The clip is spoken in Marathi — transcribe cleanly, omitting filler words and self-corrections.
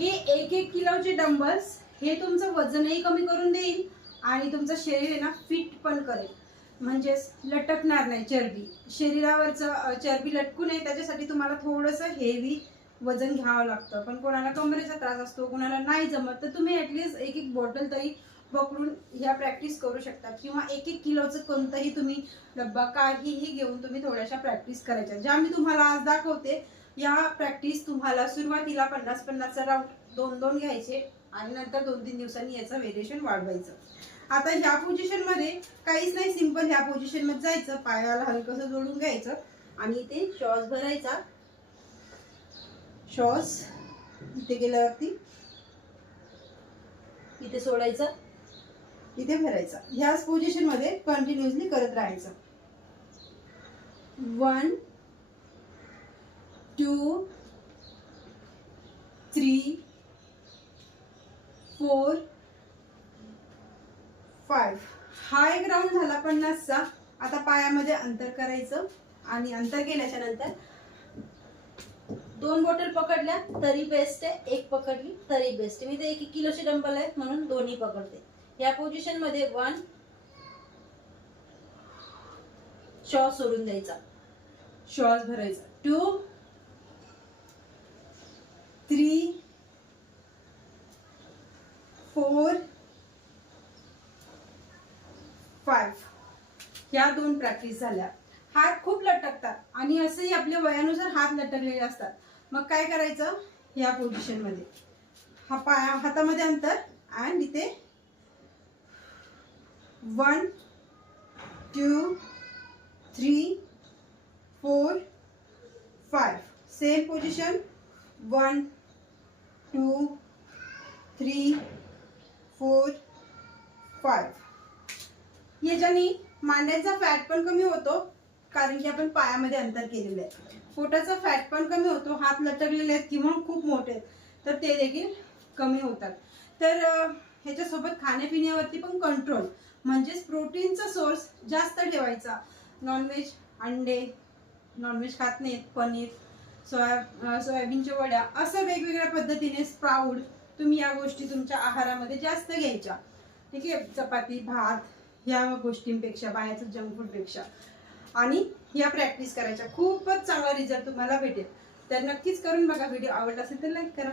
हे 1-1 किलोचे डंबल्स हे तुमचं वजनही कमी करून देईल आणि तुमचं शरीर आहे ना फिट पण करेल, म्हणजेच लटकणार नाही चरबी. शरीरावरचं चरबी लटकू नये त्याच्यासाठी तुम्हाला थोडंसं हेवी वजन घ्यावं लागतं. पण कोणाला कमरेचा त्रास असतो, कोणाला नाही जमत, तर तुम्ही ॲटलिस्ट 1-1 बॉटल तरी पकडून ह्या प्रॅक्टिस करू शकता. किंवा 1-1 किलोचं कोणतंही तुम्ही डब्बा काहीही घेऊन तुम्ही थोड्याशा प्रॅक्टिस करायच्या. ज्या मी तुम्हाला आज दाखवते या प्रॅक्टिस तुम्हाला सुरुवातीला 50-50चा राऊंड 2-2 घ्यायचे आणि नंतर 2-3 दिवसांनी याचं व्हेरिएशन वाढवायचं. आता ह्या पोझिशन मध्ये काहीच नाही, सिंपल ह्या पोझिशन मध्ये जायचं, पायाला हलकसं जोडून घ्यायचं आणि इथे श्वास भरायचा. श्वास इथे गेल्यावरती इथे सोडायचा, इथे भरायचा. ह्याच पोझिशन मध्ये कंटिन्युअसली करत राहायचं. 1 2 3 4 5. हा एक राऊंड झाला 50चा. आता पायामध्ये अंतर करायचं आणि अंतर केल्याच्या नंतर 2 बॉटल पकडल्या तरी बेस्ट आहे, 1 पकडली तरी बेस्ट आहे. मी ते 1-1 किलोचे डंबल आहेत म्हणून दोन्ही पकडते. या पोझिशन मध्ये 1 श्वास सोडून द्यायचा, श्वास भरायचा. 2 3 4 5. या 2 प्रॅक्टिस झाल्या. हात खूप लटकतात आणि असंही आपल्या वयानुसार हात लटकलेले असतात. मग काय करायचं, या पोझिशन मध्ये हा पाया हातामध्ये अंतर आणि इथे 1 2 3 4 5. Same position 1 2 3 4 5. याच्याने मांड्यांचा फॅट पण कमी होतो, कारण की आपण पायामध्ये अंतर केलेले आहे. पोटाचा फॅट पण कमी होतो, हात लटकलेले आहेत किंवा खूप मोठे आहेत तर ते देखील कमी होतात. तर ह्याच्यासोबत खाण्यापिण्यावरती पण कंट्रोल, म्हणजेच प्रोटीनचा सोर्स जास्त ठेवायचा. नॉनव्हेज, अंडे, नॉनव्हेज खात नाहीत, पनीर, सोयाबीनच्या वड्या, असं वेगवेगळ्या पद्धतीने स्प्राऊट, तुम्ही या गोष्टी तुमच्या आहारामध्ये जास्त घ्यायच्या. ठीक आहे, चपाती, भात ह्या गोष्टींपेक्षा, बाहेरचं जंक फूडपेक्षा. आणि या प्रॅक्टिस करायच्या, खूपच चांगला रिझल्ट तुम्हाला भेटेल. तर नक्कीच करून बघा. व्हिडिओ आवडला असेल तर लाईक करा.